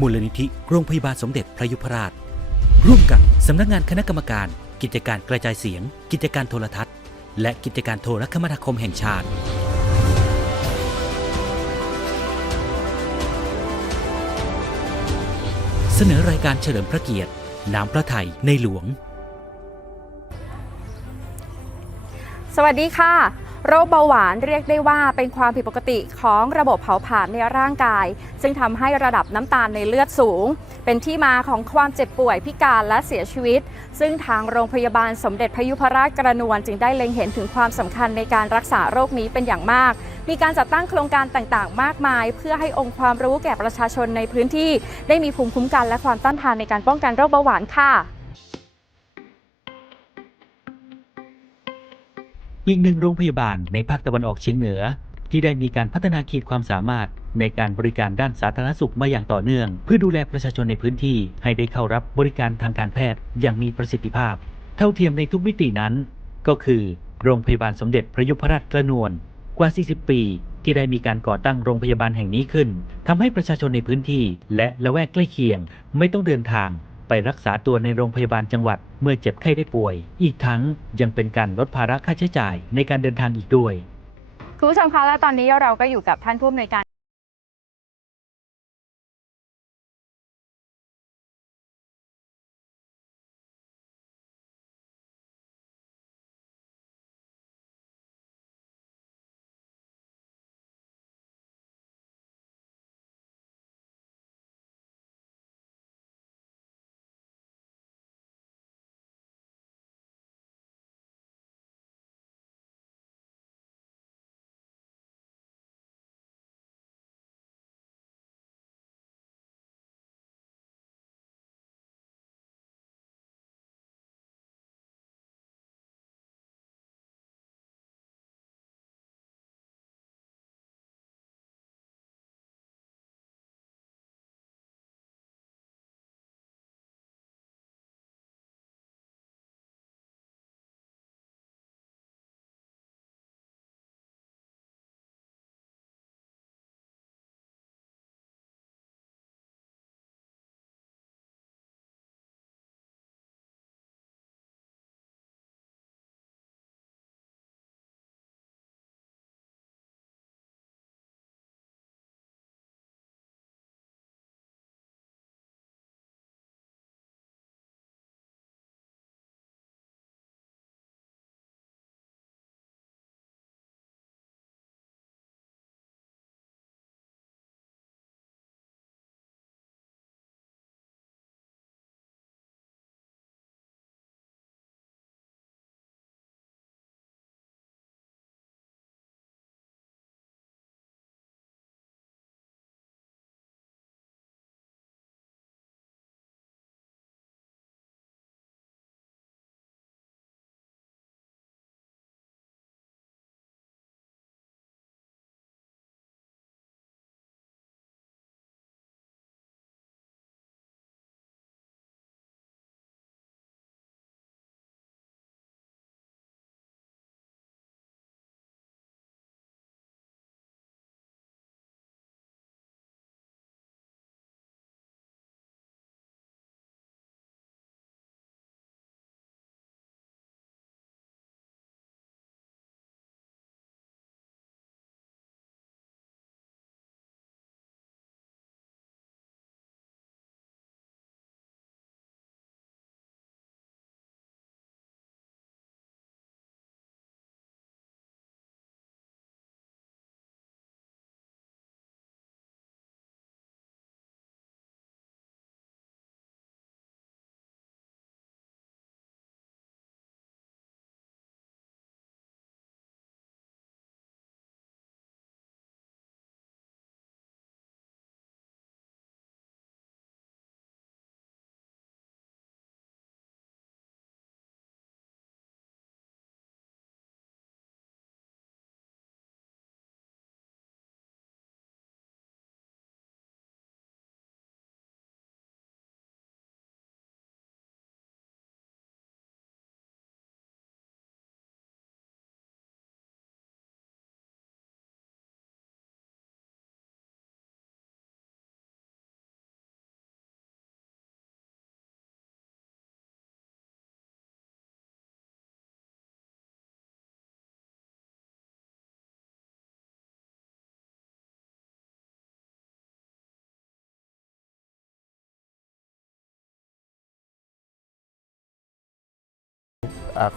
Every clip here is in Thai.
มูลนิธิโรงพยาบาลสมเด็จพระยุพราช ร่วมกับสำนักงานคณะกรรมการ กิจการกระจายเสียง กิจการโทรทัศน์ และกิจการโทรคมนาคมแห่งชาติ เสนอรายการเฉลิมพระเกียรติ น้ำพระไทยในหลวง สวัสดีค่ะ โรคเบาหวานเรียกได้ว่าเป็นความผิดปกติของระบบเผาผลาญในร่างกาย ซึ่งทำให้ระดับน้ำตาลในเลือดสูง เป็นที่มาของความเจ็บป่วยพิการและเสียชีวิต ซึ่งทางโรงพยาบาลสมเด็จพยุพราชกระนวลจึงได้เล็งเห็นถึงความสำคัญในการรักษาโรคนี้เป็นอย่างมาก มีการจัดตั้งโครงการต่างๆ มากมาย เพื่อให้องค์ความรู้แก่ประชาชนในพื้นที่ ได้มีภูมิคุ้มกันและความต้านทานในการป้องกันโรคเบาหวานค่ะ อีกหนึ่งโรงพยาบาลในภาคตะวันออกเฉียงเหนือ ที่ได้มีการพัฒนาขีดความสามารถในการบริการด้านสาธารณสุขมาอย่างต่อเนื่อง เพื่อดูแลประชาชนในพื้นที่ ให้ได้เข้ารับบริการทางการแพทย์อย่างมีประสิทธิภาพ เท่าเทียมในทุกมิตินั้น ก็คือโรงพยาบาลสมเด็จพระยุพราชกระนวลกว่า 40 ปี ที่ได้มีการก่อตั้งโรงพยาบาลแห่งนี้ขึ้นทำให้ประชาชนในพื้นที่ และละแวกใกล้เคียง ไม่ต้องเดินทาง ไปรักษาตัวในโรงพยาบาลจังหวัดเมื่อเจ็บไข้ได้ป่วย อีกทั้งยังเป็นการลดภาระค่าใช้จ่ายในการเดินทางอีกด้วย คุณผู้ชมคะและตอนนี้เราก็อยู่กับท่านผู้อำนวยการ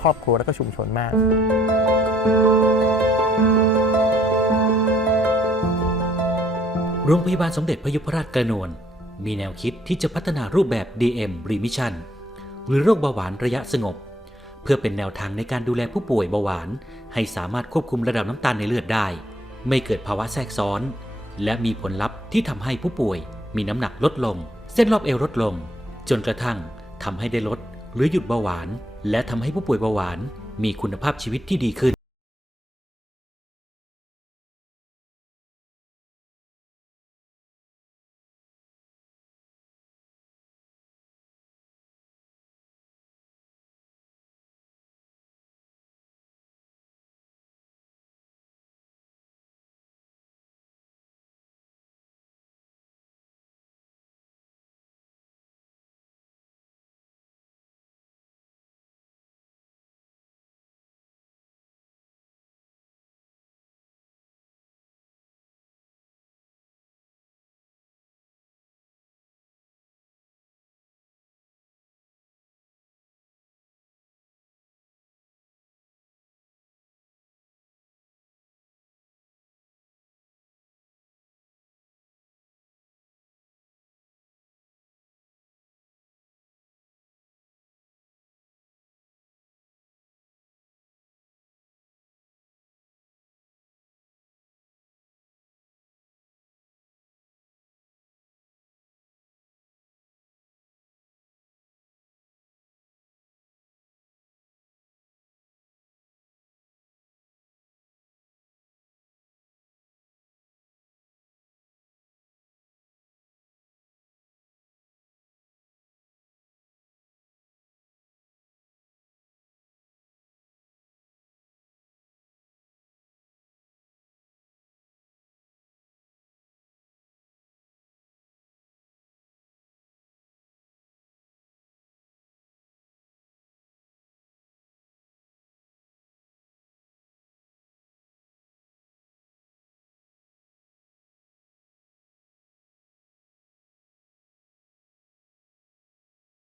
ครอบครัวและก็ชุมชนมาก โรงพยาบาลสมเด็จพระยุพราชกระนวลมีแนวคิดที่จะพัฒนารูปแบบ DM Remission หรือโรคเบาหวานระยะสงบ เพื่อเป็นแนวทางในการดูแลผู้ป่วยเบาหวาน ให้สามารถควบคุมระดับน้ำตาลในเลือดได้ ไม่เกิดภาวะแทรกซ้อน และมีผลลัพธ์ที่ทำให้ผู้ป่วยมีน้ำหนักลดลง เส้นรอบเอวลดลง จนกระทั่งทำให้ได้ลดหรือหยุดเบาหวาน และทำให้ผู้ป่วยเบาหวานมีคุณภาพชีวิตที่ดีขึ้น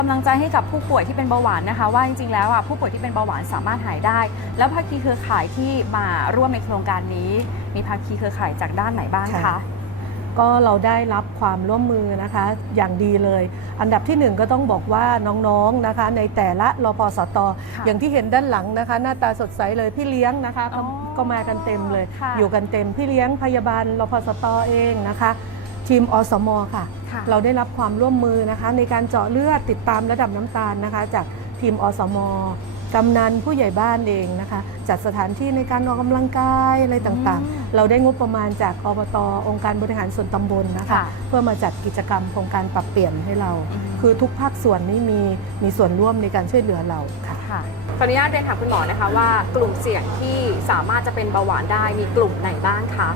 กำลังใจให้กับผู้ป่วยที่เป็นเบาหวานนะคะ ว่าจริงๆ แล้วอะผู้ป่วยที่เป็นเบาหวานสามารถหายได้ แล้วภาคีเครือข่ายที่มาร่วมในโครงการนี้ มีภาคีเครือข่ายจากด้านไหนบ้างคะ ค่ะ ก็เราได้รับความร่วมมือนะคะอย่างดีเลย อันดับที่หนึ่งก็ต้องบอกว่าน้องๆนะคะ ในแต่ละรปสตค่ะอย่างที่เห็นด้านหลังนะคะ หน้าตาสดใสเลยพี่เลี้ยงนะคะก็อ๋อก็มากันเต็มเลย ค่ะอยู่กันเต็มพี่เลี้ยงพยาบาลรพสตเองนะคะ ทีมอสมค่ะค่ะ เราได้รับความร่วมมือนะคะ ในการเจาะเลือดติดตามระดับน้ำตาลนะคะ จากทีมอสมกำนันผู้ใหญ่บ้านเองนะคะ จัดสถานที่ในการออกกำลังกายอะไรต่างอืมๆเราได้งบประมาณจากอบตองค์การบริหารส่วนตำบลนะคะค่ะเพื่อมาจัดกิจกรรมโครงการปรับเปลี่ยนให้เราอืมคือทุกภาคส่วนนี้มีมีส่วนร่วมในการช่วยเหลือเราค่ะค่ะขออนุญาตเรียนถามคุณหมอนะคะว่ากลุ่มเสี่ยงที่สามารถจะเป็นเบาหวานได้มีกลุ่มไหนบ้างคะ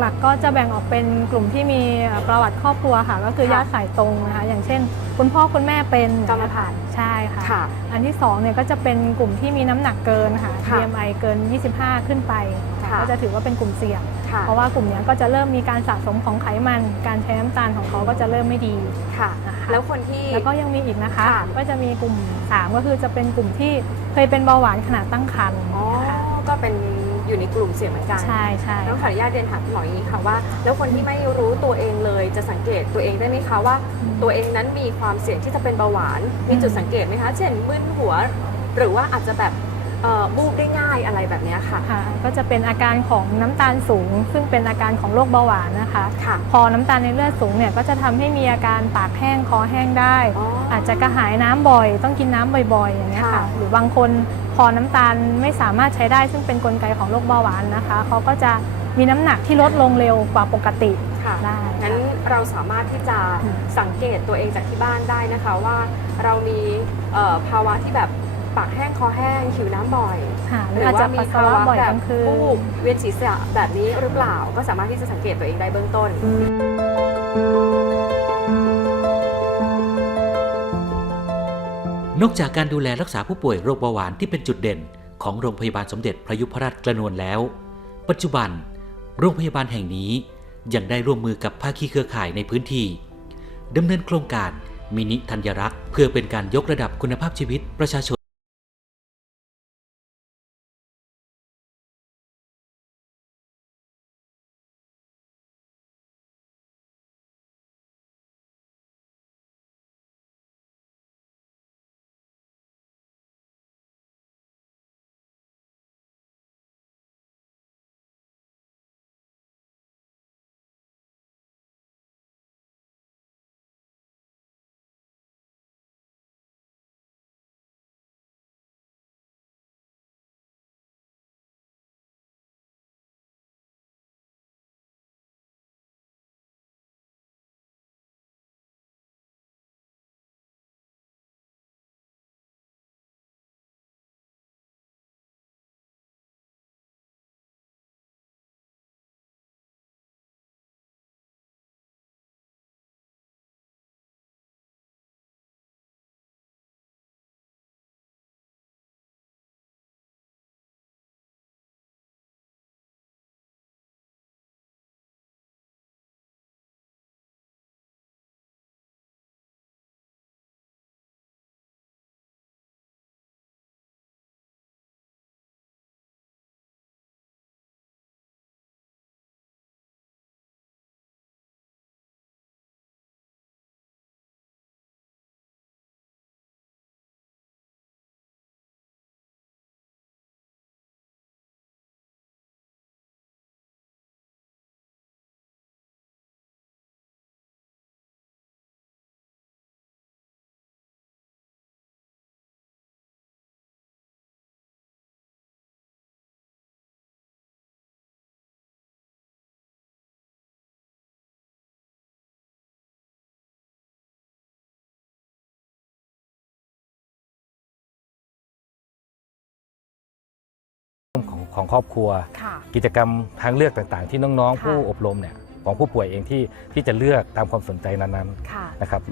หลักๆ ก็จะแบ่งออกเป็นกลุ่มที่มีเอ่อประวัติครอบครัวค่ะ ก็คือค่ะญาติสายตรงนะคะ อย่างเช่น คุณพ่อคุณแม่เป็นกรรมพันธุ์ใช่ค่ะค่ะอันที่2เนี่ยก็จะเป็นกลุ่มที่มีน้ำหนักเกินค่ะค่ะ BMI เกิน 25 ขึ้นไปค่ะค่ะก็จะถือว่าเป็นกลุ่มเสี่ยงค่ะเพราะว่ากลุ่มเนี้ยก็จะเริ่มมีการสะสมของไขมัน การใช้น้ำตาลของเขาก็จะเริ่มไม่ดีค่ะนะคะแล้วคนที่แล้วก็ยังมีอีกนะคะค่ะก็จะมีกลุ่ม 3 ก็คือจะเป็นกลุ่มที่เคยเป็นเบาหวานขณะตั้งครรภ์อ๋อนะคะก็เป็น อยู่ในกลุ่มเสี่ยงเหมือนกันใช่ใช่ต้องขออนุญาตเรียนถามคุณหมออย่างนี้ค่ะว่า แล้วคนที่ไม่รู้ตัวเองเลยจะสังเกตตัวเองได้ไหมคะว่า ตัวเองนั้นมีความเสี่ยงที่จะเป็นเบาหวาน มีจุดสังเกตไหมคะ เช่นมึนหัว หรือว่าอาจจะแบบเอ่อ บูบได้ง่ายอะไรแบบเนี้ยค่ะ ค่ะ ก็จะเป็นอาการของน้ำตาลสูง ซึ่งเป็นอาการของโรคเบาหวานนะคะ ค่ะ พอน้ำตาลในเลือดสูงเนี่ยก็จะทำให้มีอาการปากแห้งคอแห้งได้ อ๋ออ อาจจะกระหายน้ำบ่อย ต้องกินน้ำบ่อยๆอย่างเงี้ยค่ะ ค่ะ หรือบางคนพอน้ำตาลไม่สามารถใช้ได้ ซึ่งเป็นนกลไกของโรคเบาหวานนะคะเขาก็จะมีน้ำหนักที่ลดลงเร็วกว่าปกติค่ะ ได้ งั้นเราสามารถที่จะอืมสังเกตตัวเองจากที่บ้านได้นะคะว่า เรามีเอ่อภาวะที่แบบ ปากแห้งคอแห้งหิวน้ำบ่อยค่ะหหรืรือออาจว่าจะมีปัสสาภาววะะบ่อยแบกบลางคืน วูบเวียนศีรษะแบบนี้หรือเปล่าก็สามารถที่จะสังเกตตัวเองได้เบื้องต้น นอกจากการดูแลรักษาผู้ป่วยโรคเบาหวานที่เป็นจุดเด่น ของโรงพยาบาลสมเด็จพระยุพราชกระนวลแล้ว ปัจจุบัน โรงพยาบาลแห่งนี้ยังได้ร่วมมือกับภาคีเครือข่ายในพื้นที่ดำเนินโครงการมินิธัญรักษ์ เพื่อเป็นการยกระดับคุณภาพชีวิตประชาชน ของครอบครัวค่ะกิจกรรมทางเลือกต่างๆ ที่น้องๆค่ะผู้อบรมเนี่ยของผู้ป่วยเองที่ที่จะเลือกตามความสนใจนั้นค่ะๆนะครับ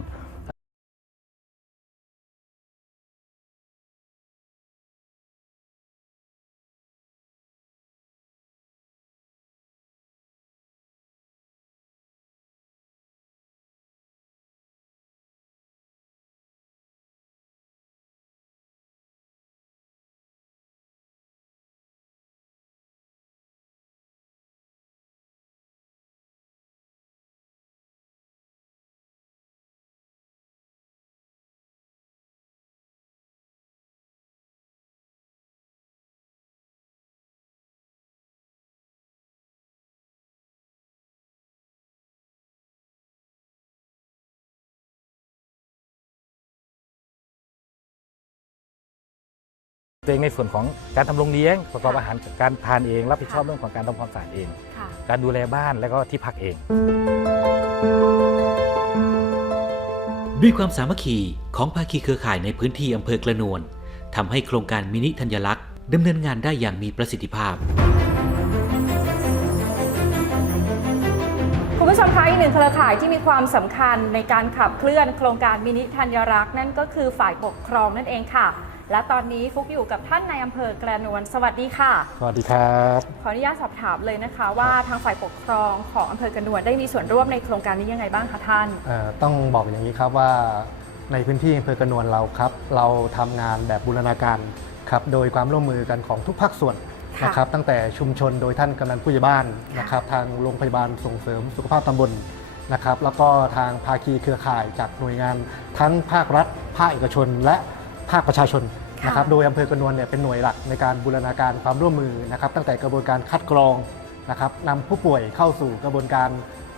ตัวเองในส่วนของการทำโรงเลี้ยงประกอบค่ะอาหารการทานเอง รับผิดชอบค่ะเรื่องของการทำความสะอาดเอง ค่ะ การดูแลบ้านและก็ที่พักเอง ด้วยความสามัคคีของภาคีเครือข่ายในพื้นที่อำเภอกระนวนทำให้โครงการมินิธัญลักษณ์ดำเนินงานได้อย่างมีประสิทธิภาพ คุณผู้ชมคะอีกหนึ่งเครือข่ายที่มีความสำคัญในการขับเคลื่อนโครงการมินิธัญรักษ์นั่นก็คือฝ่ายปกครองนั่นเองค่ะ และตอนนี้ฟุกอยู่กับท่านในอำเภอกระนวนสวัสดีค่ะ สวัสดีครับ ขออนุญาตสอบถามเลยนะคะ ว่าทางฝ่ายปกครองของอำเภอกระนวนได้มีส่วนร่วมในโครงการนี้ยังไงบ้างคะท่าน เอ่อต้องบอกอย่างนี้ครับว่าในพื้นที่อำเภอกระนวนเราครับ เราทำงานแบบบูรณาการครับโดยความร่วมมือกันของทุกภาคส่วนค่ะนะครับตั้งแต่ชุมชนโดยท่านกำนันผู้ใหญ่บ้านนะครับทางโรงพยาบาลส่งเสริมสุขภาพตำบลนะครับแล้วก็ทางภาคีเครือข่ายจากหน่วยงานทั้งภาครัฐ ภาคเอกชน และ ภาคประชาชนนะครับโดยอำเภอกระนวนเนี่ยเป็นหน่วยหลักในการบูรณาการความร่วมมือนะครับตั้งแต่กระบวนการคัดกรองนะครับนำผู้ป่วยเข้าสู่กระบวนการ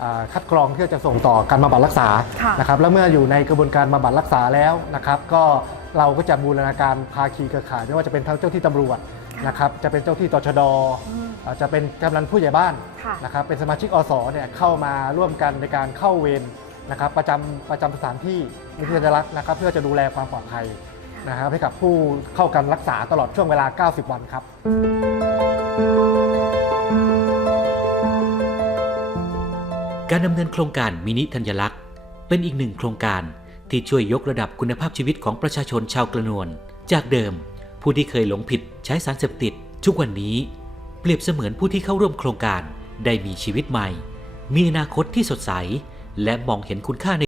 อ่าคัดกรองที่จะส่งต่อการบำบัดรักษาค่ะนะครับแล้วเมื่ออยู่ในกระบวนการบำบัดรักษาแล้วนะครับ ก็เราก็จะบูรณาการภาคีเครือข่ายไม่ว่าจะเป็นทั้งเจ้าที่ตำรวจนะครับจะเป็นเจ้าที่ตชดอืมอ่าจะเป็นกำนันผู้ใหญ่บ้านค่ะนะครับเป็นสมาชิกอสเนี่ยเข้ามาร่วมกันในการเข้าเวรนะครับประจำประจำสถานที่นิติรักษ์นะครับ เพื่อจะดูแลความปลอดภัย นะครับให้กับผู้เข้ากันรักษาตลอดช่วงเวลา 90 วันครับ การดำเนินโครงการมินิธัญลักษณ์ เป็นอีกหนึ่งโครงการที่ช่วยยกระดับคุณภาพชีวิตของประชาชนชาวกระนวน จากเดิม ผู้ที่เคยหลงผิดใช้สารเสพติด ทุกวันนี้เปรียบเสมือนผู้ที่เข้าร่วมโครงการได้มีชีวิตใหม่ มีอนาคตที่สดใส และมองเห็นคุณค่าใน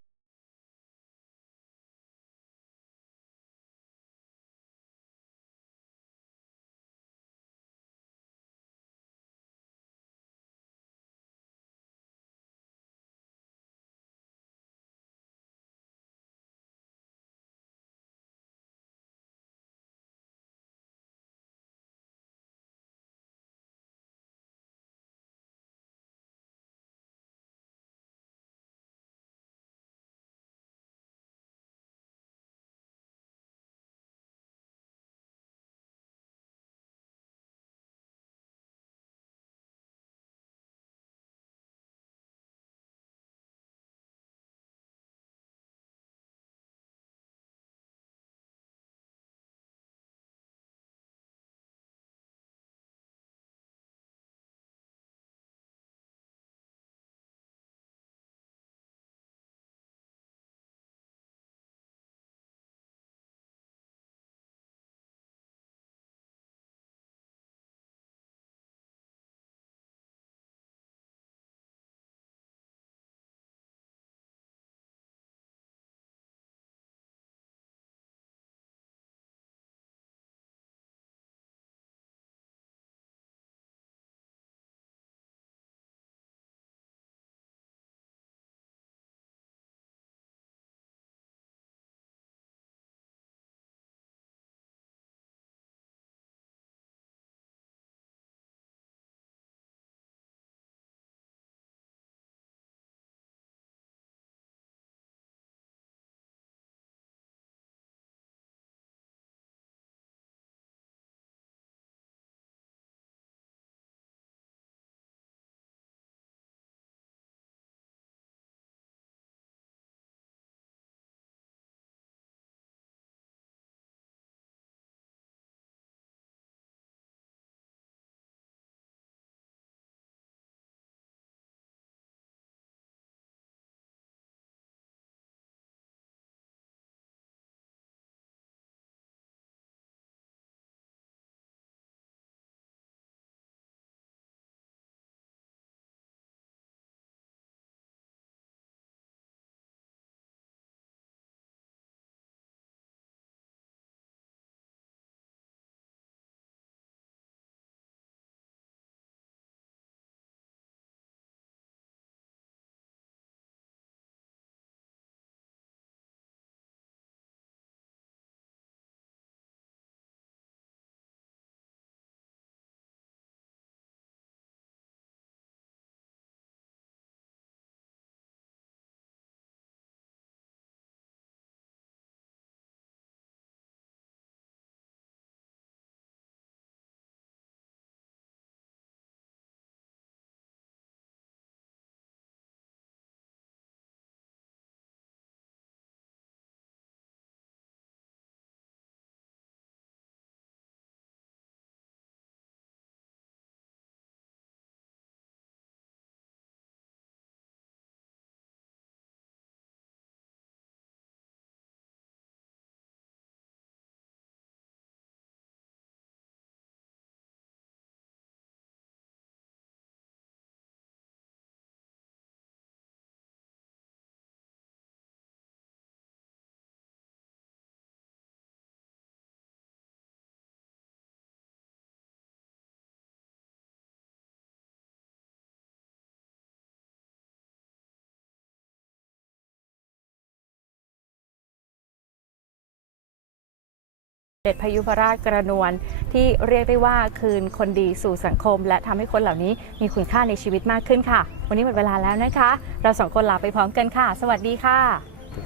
เด็จพยุพราชกระนวลที่เรียกได้ว่าคืนคนดีสู่สังคม และทำให้คนเหล่านี้มีคุณค่าในชีวิตมากขึ้นค่ะ วันนี้หมดเวลาแล้วนะคะ เราสองคนลาไปพร้อมกันค่ะ สวัสดีค่ะ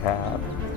ครับ